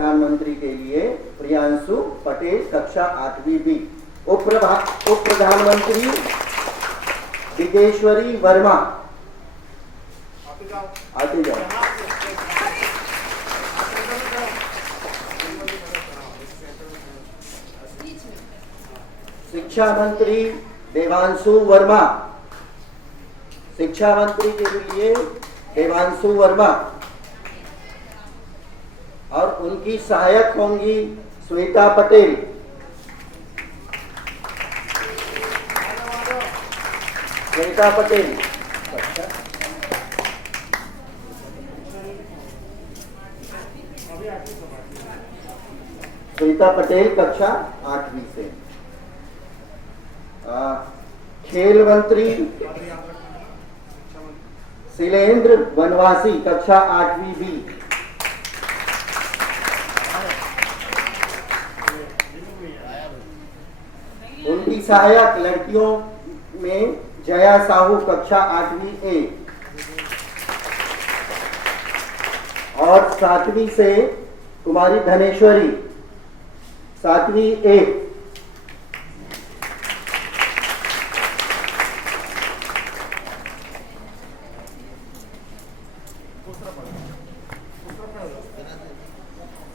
प्रधानमंत्री के लिए प्रियांशु पटेल कक्षा 8वीं बी। उप प्रधानमंत्री विदेश्वरी वर्मा। आते जाओ। शिक्षा मंत्री देवांशु वर्मा। शिक्षा मंत्री के लिए देवांशु वर्मा और उनकी सहायक होंगी श्वेता पटेल। श्वेता पटेल श्वेता पटेल कक्षा 8वीं से। खेल मंत्री शैलेंद्र वनवासी कक्षा 8वीं बी। उनकी सहायक लड़कियों में जया साहू कक्षा 8वीं ए और 7वीं से कुमारी धनेश्वरी 7वीं ए।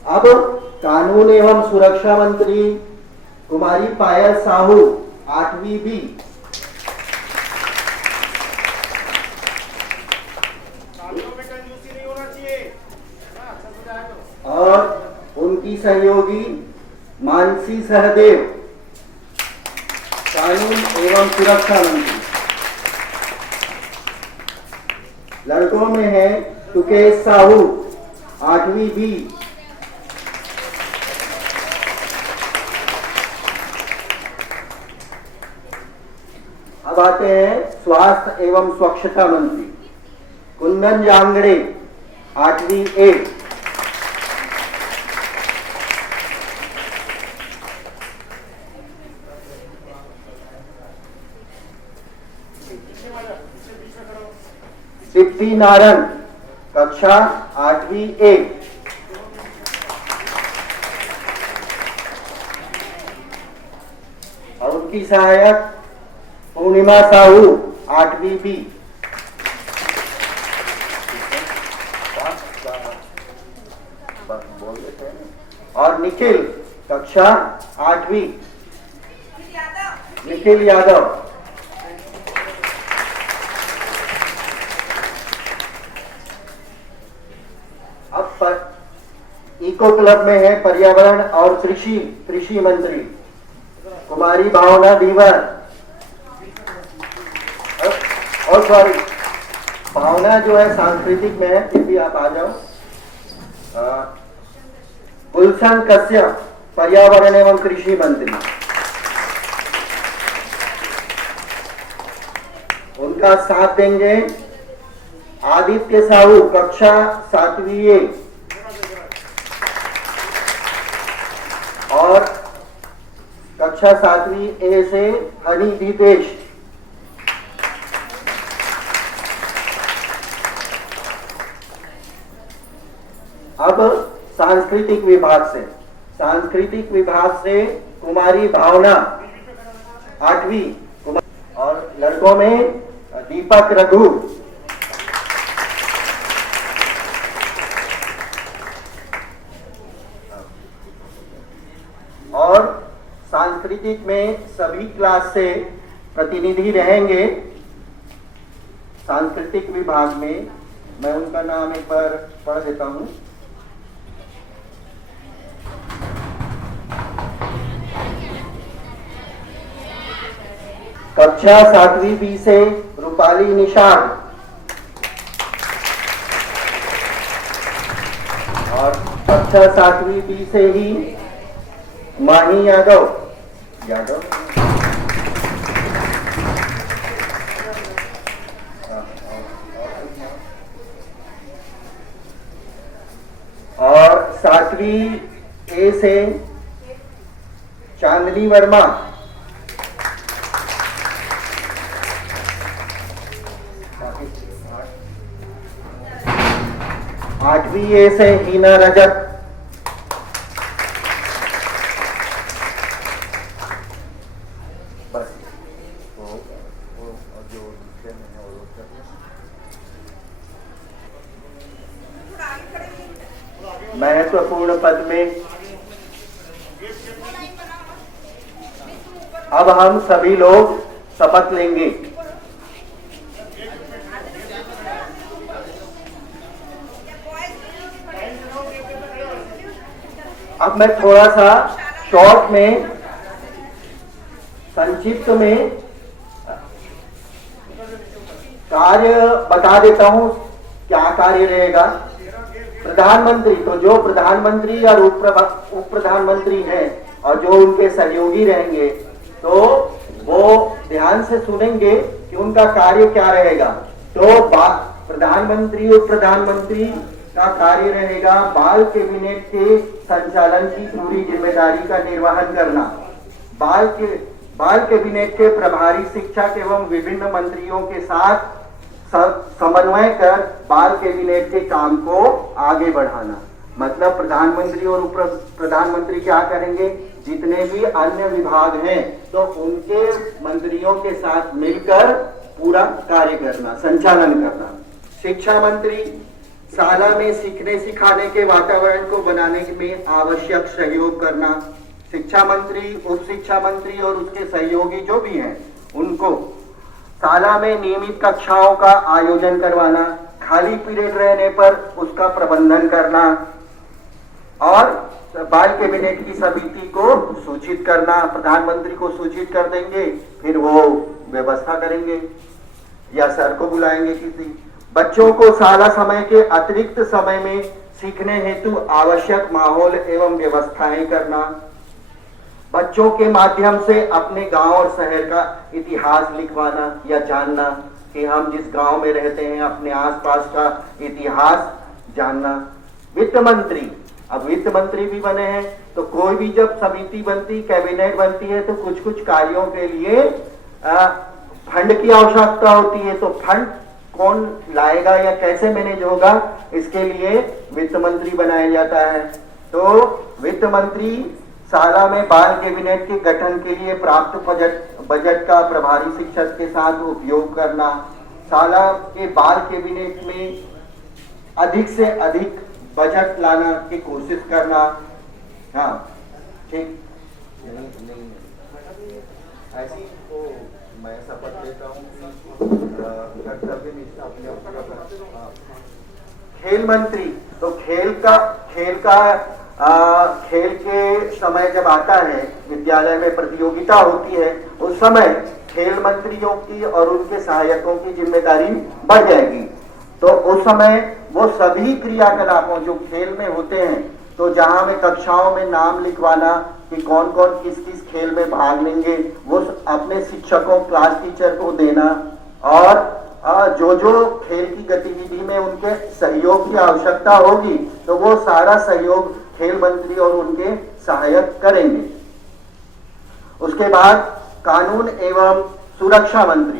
अब कानून एवं सुरक्षा मंत्री कुमारी पायल साहू 8वीं बी। और उनकी सहयोगी मानसी सहदेव कानून एवं सुरक्षा मंत्री। लड़कों में है सुकेश साहू 8वीं बी। अब आते हैं स्वास्थ्य एवं स्वच्छता मंत्री कुंदन जांगड़े 8वीं ए। सिद्धि नारायण कक्षा 8वीं ए। और उनकी सहायक पूर्णिमा साहू 8वीं बी। और निखिल कक्षा 8वीं निखिल यादव। अब इको क्लब में है पर्यावरण और कृषि मंत्री कुमारी भावना दीवर। और सॉरी भावना जो है सांस्कृतिक में है, फिर भी आप आ जाओ। गुलशन कश्यप पर्यावरण एवं कृषि मंत्री। उनका साथ देंगे आदित्य साहू कक्षा 7वीं ए और कक्षा 7वीं ए से हनी दीपेश। अब सांस्कृतिक विभाग से कुमारी भावना 8वीं और लड़कों में दीपक रघु। और सांस्कृतिक में सभी क्लास से प्रतिनिधि रहेंगे। सांस्कृतिक विभाग में मैं उनका नाम एक बार पढ़ देता हूं। कक्षा 7वीं बी से रूपाली निषाद और कक्षा 7वीं बी से ही माही यादव। और 7वीं ए से चांदनी वर्मा। 8वीं ए से हीना रजक। महत्वपूर्ण पद में अब हम सभी लोग शपथ लेंगे। अब मैं थोड़ा सा शॉर्ट में, संक्षिप्त में कार्य बता देता हूं, क्या कार्य रहेगा। प्रधानमंत्री, तो जो प्रधानमंत्री और उप प्रधानमंत्री हैं और जो उनके सहयोगी रहेंगे, तो वो ध्यान से सुनेंगे कि उनका कार्य क्या रहेगा। तो प्रधानमंत्री उप प्रधानमंत्री का कार्य रहेगा बाल कैबिनेट के संचालन की पूरी जिम्मेदारी का निर्वहन करना, बाल कैबिनेट के प्रभारी शिक्षक एवं विभिन्न मंत्रियों के साथ समन्वय कर बाल कैबिनेट के काम को आगे बढ़ाना। मतलब प्रधानमंत्री और उप प्रधानमंत्री क्या करेंगे, जितने भी अन्य विभाग हैं तो उनके मंत्रियों के साथ मिलकर पूरा कार्य करना, संचालन करना। शिक्षा मंत्री शाला में सीखने सिखाने के वातावरण को बनाने में आवश्यक सहयोग करना। शिक्षा मंत्री, उप शिक्षा मंत्री और उसके सहयोगी जो भी हैं, उनको शाला में नियमित कक्षाओं का आयोजन करवाना, खाली पीरियड रहने पर उसका प्रबंधन करना और बाल कैबिनेट की समिति को सूचित करना। प्रधानमंत्री को सूचित कर देंगे, फिर वो व्यवस्था करेंगे या सर को बुलाएंगे किसी। बच्चों को शाला समय के अतिरिक्त समय में सीखने हेतु आवश्यक माहौल एवं व्यवस्थाएं करना। बच्चों के माध्यम से अपने गांव और शहर का इतिहास लिखवाना या जानना कि हम जिस गांव में रहते हैं अपने आसपास का इतिहास जानना। वित्त मंत्री, अब वित्त मंत्री भी बने हैं तो कोई भी जब समिति बनती, कैबिनेट बनती है तो कुछ कुछ कार्यों के लिए फंड की आवश्यकता होती है। तो फंड कौन लाएगा या कैसे मैनेज होगा, इसके लिए वित्त मंत्री बनाया जाता है। तो वित्त मंत्री शाला में बाल कैबिनेट के गठन के लिए प्राप्त बजट का प्रभारी शिक्षक के साथ उपयोग करना। शाला के बाल कैबिनेट में अधिक से अधिक बजट लाना की कोशिश करना। हाँ ठीक, ऐसी तो मैं शपथ लेता हूँ खेल मंत्री, तो खेल के समय जब आता है, विद्यालय में प्रतियोगिता होती है, उस समय खेल मंत्रियों की और उनके सहायकों की जिम्मेदारी बढ़ जाएगी। तो उस समय वो सभी क्रियाकलापों जो खेल में होते हैं, तो जहां में कक्षाओं में नाम लिखवाना कि कौन कौन किस किस खेल में भाग लेंगे, वो अपने शिक्षकों, क्लास टीचर को देना और जो जो खेल की गतिविधि में उनके सहयोग की आवश्यकता होगी तो वो सारा सहयोग खेल मंत्री और उनके सहायक करेंगे। उसके बाद कानून एवं सुरक्षा मंत्री,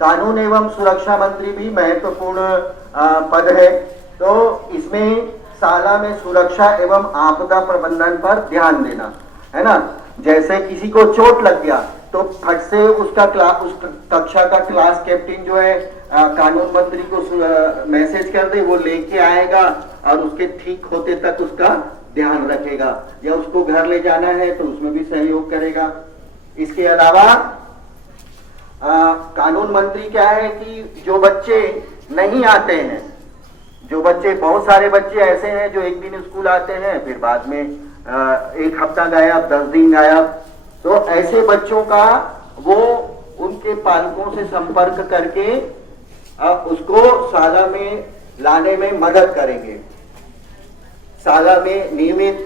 कानून एवं सुरक्षा मंत्री भी महत्वपूर्ण पद है। तो इसमें शाला में सुरक्षा एवं आपदा प्रबंधन पर ध्यान देना है ना। जैसे किसी को चोट लग गया तो फट से उस कक्षा का क्लास कैप्टन जो है कानून मंत्री को मैसेज कर दे, वो लेके आएगा और उसके ठीक होते तक उसका ध्यान रखेगा, या उसको घर ले जाना है तो उसमें भी सहयोग करेगा। इसके अलावा कानून मंत्री क्या है कि जो बच्चे नहीं आते हैं, जो बच्चे, बहुत सारे बच्चे ऐसे हैं जो एक दिन स्कूल आते हैं फिर बाद में एक हफ्ता गायब, 10 दिन गायब, तो ऐसे बच्चों का वो उनके पालकों से संपर्क करके उसको शाला में लाने में मदद करेंगे। शाला में नियमित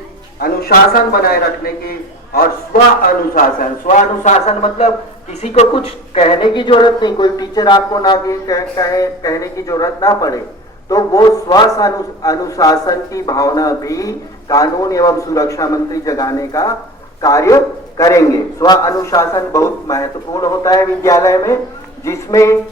अनुशासन बनाए रखने की और स्व अनुशासन मतलब किसी को कुछ कहने की जरूरत नहीं, कोई टीचर आपको ना कहने की जरूरत ना पड़े, तो वो स्व अनुशासन की भावना भी कानून एवं सुरक्षा मंत्री जगाने का कार्य करेंगे। स्व अनुशासन बहुत महत्वपूर्ण होता है विद्यालय में, जिसमें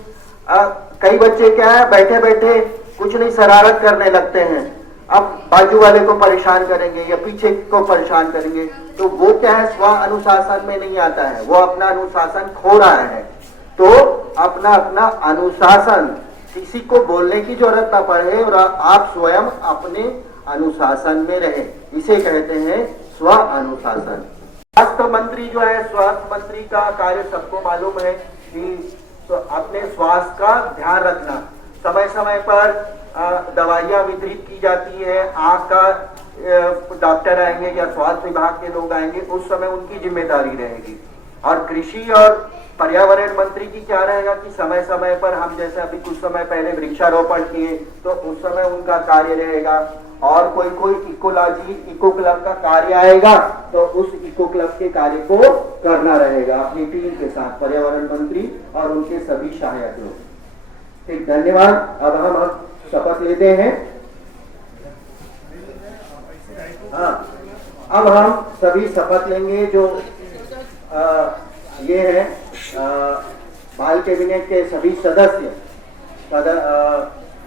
कई बच्चे क्या है, बैठे बैठे कुछ नहीं शरारत करने लगते हैं, अब बाजू वाले को परेशान करेंगे या पीछे को परेशान करेंगे, तो वो क्या है, स्व अनुशासन में नहीं आता है, वो अपना अनुशासन खो रहा है। तो अपना अपना अनुशासन, किसी को बोलने की जरूरत ना पड़े और आप स्वयं अपने अनुशासन में रहे, इसे कहते हैं स्व अनुशासन। स्वास्थ्य मंत्री जो है, स्वास्थ्य मंत्री का कार्य सबको मालूम है कि तो अपने स्वास्थ्य का ध्यान रखना, समय समय पर दवाइयाँ वितरित की जाती है, आँख का डॉक्टर आएंगे या स्वास्थ्य विभाग के लोग आएंगे, उस समय उनकी जिम्मेदारी रहेगी। और कृषि और पर्यावरण मंत्री की क्या रहेगा कि समय समय पर हम जैसे अभी कुछ समय पहले वृक्षारोपण किए तो उस समय उनका कार्य रहेगा। और कोई इकोलॉजी इको क्लब का कार्य आएगा तो उस इको क्लब के कार्य को करना रहेगा अपनी टीम के साथ, पर्यावरण मंत्री और उनके सभी सहायक लोग। ठीक, धन्यवाद। अब हम शपथ लेते हैं। हाँ, अब हम सभी शपथ लेंगे। जो ये है बाल कैबिनेट के सभी सदस्य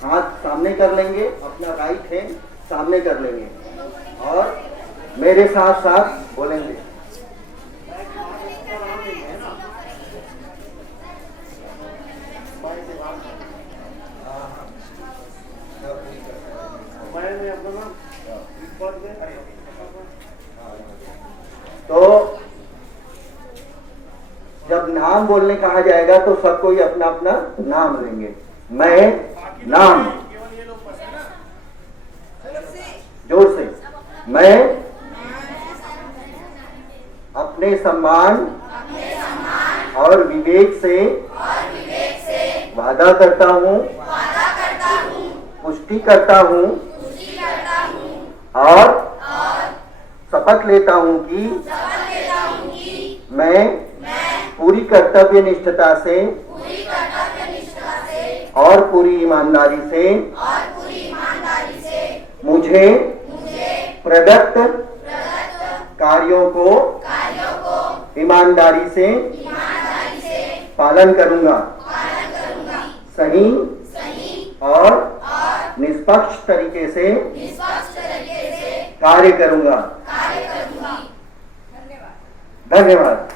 हाथ सामने कर लेंगे, अपना राइट हैंड सामने कर लेंगे और मेरे साथ साथ बोलेंगे। तो जब नाम बोलने कहा जाएगा तो सब कोई अपना अपना नाम लेंगे। मैं नाम, जोर से, मैं अपने सम्मान और विवेक से वादा करता हूँ, पुष्टि करता हूँ और शपथ लेता हूँ कि मैं पूरी कर्तव्य निष्ठता से और पूरी ईमानदारी से मुझे प्रदत्त कार्यों को ईमानदारी से पालन करूंगा, सही और निष्पक्ष तरीके से कार्य करूंगा। धन्यवाद।